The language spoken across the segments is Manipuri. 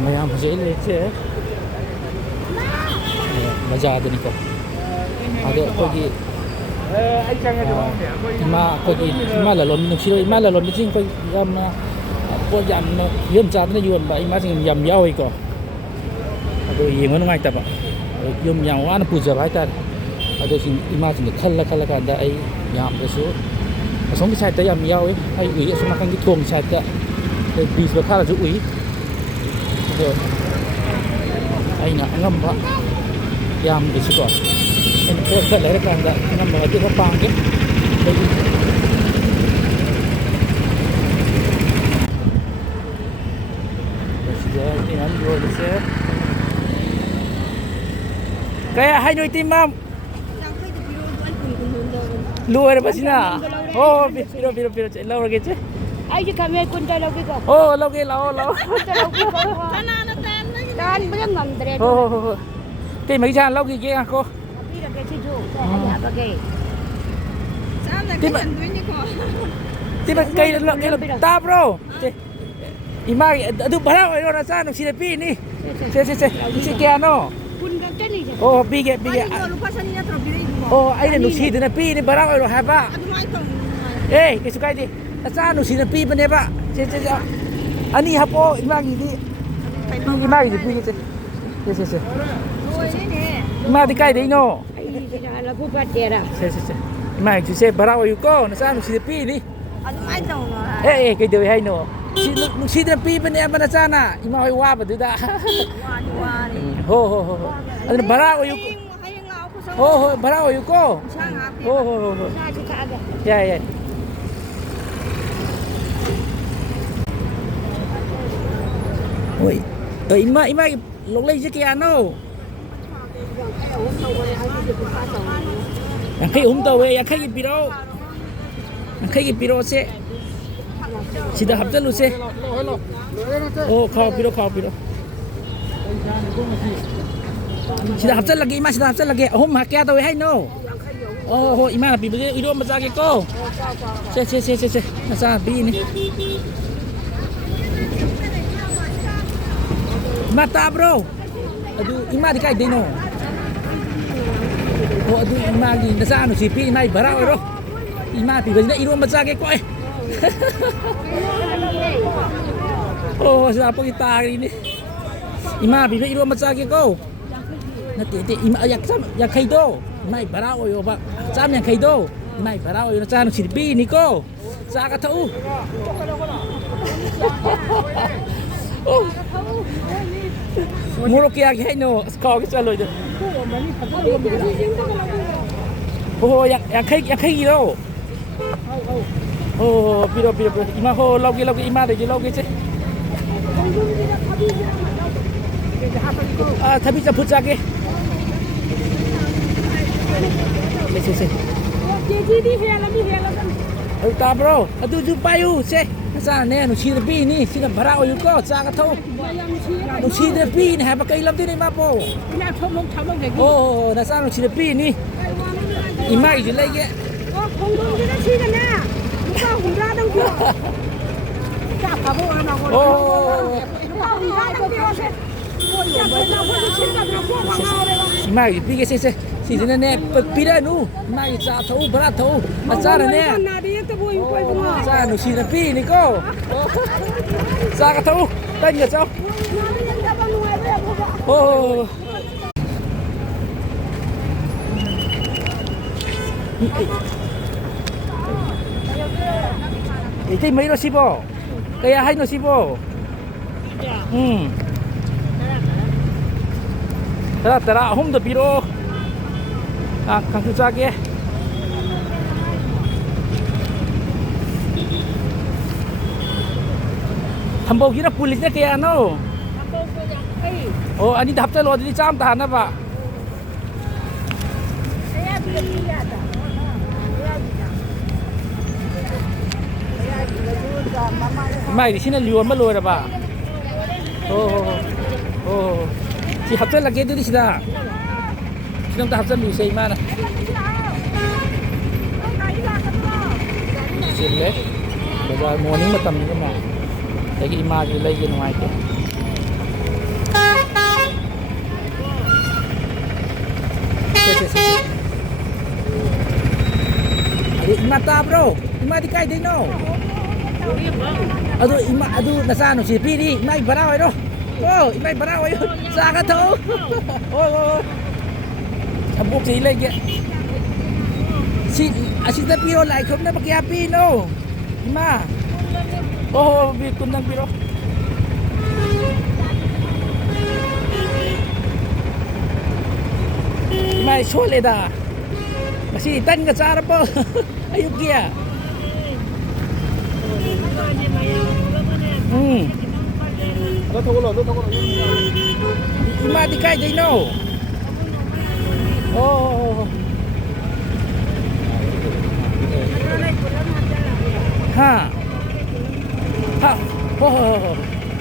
Maya masih lece, masa ada ni kok. Ada pergi, ima lalon ni sih, ima lalon ni sih kau yam, kau yam cah ni yuan ba, ima sih yam yau iko. Ada yang mana ngai tak, yam yang wana puja ba tak. Ada sih ima sih kalla kan ada ay yam besu. Sống cái sai yam yau ay ui semua kan gitu sai tak. Bis berkala tu ui. Ay na ngam ba yam besu ko. Ini kau kat lari kan dah ngam ba tu kau pang ke. Sudah ini kan dua besar. Kaya hai noi timam. Luar apa sih na? Oh, piro cek lau lagi cek. Ayo kami kunta lagi kok. Oh, lagi lau. Kunta lagi kok. Tan belum ngandre. Oh. Cái mấy cha lau kia aku. Tapi dah kecil tu. Ada apa ke? Tiba kai ta bro. Ima tu barang orang rasa nak siapa ni? Si kia no. Kunta ni. Oh, bige. Oh, ai nak si na pi ni barang orang apa? Eh, kesukai di. Rasa nak si na pi mana pak? Ani hapo ima gini. Ima gini pi. Si. Ima di kai di no. Janganlah buat dia dah. Si. Ima si barang orang ko. Rasa nak si na pi ni. Eh, cái điều hay no. Si na pi mana mana sana. Ima hoi wa ba tu dah. Ho. Ada barang orang ko. Oh, barang orang ko. Oh. Ya. Oi, ima lok lei je kia no. Yang kai tau yang kai piro se. Sudah habis lu se. Oh, kau piro. Sudah habis lagi. Oh, mak kia tau hai no. Oh, ima pi bagi ido masak ke ko. Se. Masa pi ni. Mata bro. Aduh, ima di kai deno. Oh, aduh ima di nasa anu sipi ima barang ero. Ima pi bagi ido masak ke ko eh. Oh, siapa kita hari ini? Ima pi bagi ido masak ke ko. Nanti ima yang kai do. Mai barao yo ba sam yang kai do mai barao yo cha no sirbi ni ko sa ka thau muro kia cái no ko cái cha lôi được oh yang kai do oh piro ima ho logi ima de logi che tapi cha pucha ke Se. Jadi dia lagi kan. Ta bro, aduh jumpa you se. Sa ne nu si bi ni, si barao you ko sa ka thau. Nu si bi ni ha ba kai lam ti ni ma po. Ina thong de. Oh, na sa nu si bi ni. Ima ju lai ge. Oh, khong ke na si kan na. Ka hu ra dang ko. Ka pa bo na ko. Oh. Ka hu ra dang ko se. Ima ju bi ge se. Si dina ne pira nu mai cha thau bara thau achara ne cha nu si na pi ni ko cha ka thau tan ga chau oh ite mai no sibo kaya hai no sibo tara hom da biro kang tu lagi. Hambau kira polisnya kayak ano? Oh, ani daftar lo di cam tahan apa? Mai di sini liuan malu ada pak? Oh, si daftar lagi itu di sini. Sinong tahap lu say mana? Sile. Baga morning matam ni ma. Lagi imagi lagi nuai ke. ꯇꯥꯕ꯭ꯔꯣ ꯏꯃꯥꯗꯤ ꯀꯥꯏꯗꯩꯅꯣ ꯑꯗꯨ ꯅꯆꯥ ꯅꯨꯡꯁꯤ ꯄꯤꯔꯤ ꯏꯃꯥꯒꯤ ꯕꯔꯥ ꯑꯣꯏꯔꯣ ꯑꯣ ꯏꯃꯥꯒꯤ ꯕꯔꯥ ꯑꯣꯏꯌꯣ ꯆꯥꯒ ꯊꯛꯑꯣ ꯍꯣꯏ ꯑꯕꯣꯛꯁꯤ ꯂꯩꯒꯦ ꯑꯁꯤꯗ ꯄꯤꯔꯣ ꯂꯥꯏ ꯈꯨꯔꯨꯝꯅꯕ ꯀꯌꯥ ꯄꯤꯅꯣ ꯏꯃꯥ ꯍꯣꯏ ꯀꯨꯟꯗꯪ ꯄꯤꯔꯣ 이마에 솔에다 맛이 딴거 짜라뻐 아유기야 nó thô lỗ 이마 디까이 되노 오 ha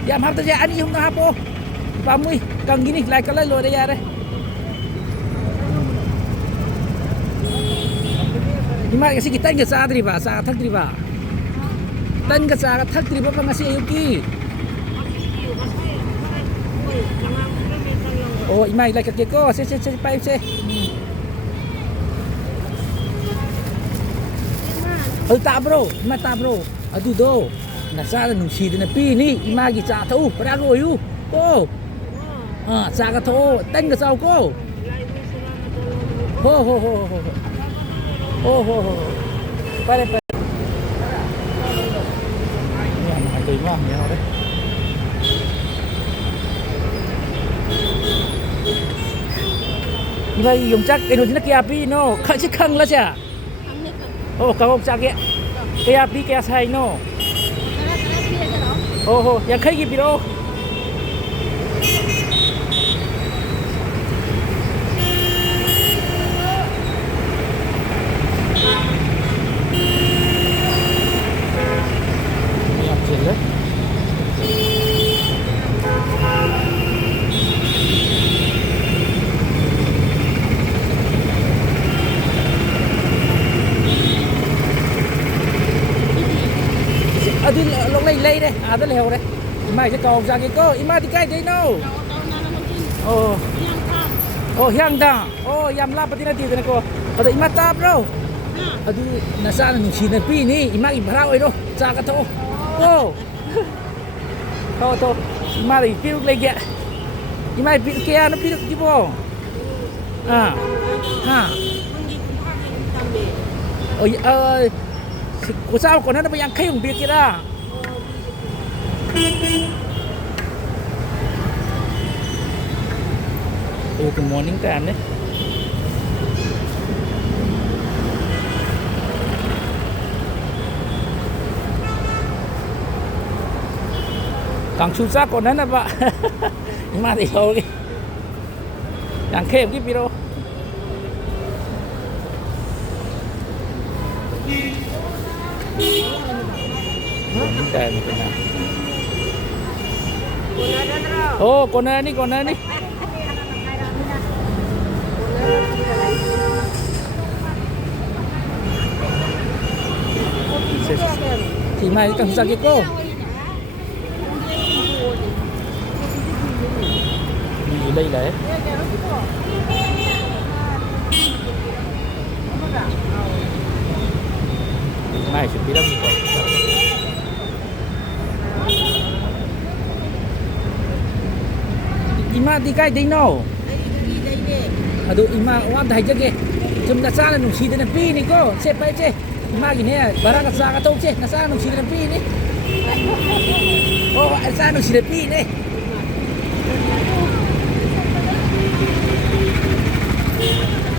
yam hap ta ani hum na hapo pamui kang gini lai kalai lo da yare Ima kasi kita nggak sa adri ba sa thak dri ba tan ka sa thak dri ba ngasi ayuki Oh ima lai ka ko se pai se ta bro ima ta bro adu do na sa nung si na pi ni ima gi cha thau pra ro yu ko sa ka tho tan ka sao ko ho pare Yan, nakatoy mo, yan ako rin Iba yung chak, ino din na kiyapi, no? Kasi kang la siya Oh, kagok chak ya Kiyapi, kaya say, no? Yan kay gipiro Adu long lay đấy, đó là heo đấy. Mai sẽ cầu ra cái cô, ima thì cái đấy no. Hiang da. Yam la pati na dito na ko. Adu ima ta bro. Adu nasa na nung sina pi ni, ima ibara oi do. Sa ka to. To. Ima ri piruk lagi. Ima piruk kaya na piruk tipo. Cô sao còn nó bây giờ khai hùng biệt kia ra good morning time đấy càng susah còn nó ba nhưng mà thì thôi càng khai cái video Kaya nito na. Kona ni. Thì mai càng sa ko. Ni đây là Mai sẽ biết đâu có. Ima di kai dei no. Adu ima wam dai jage. Jum na sala nung si na pi ni ko. Se pa che. Ima gi ne bara ka sa ka to che. Na sa nung si na pi ni. Sa nung si na pi ni.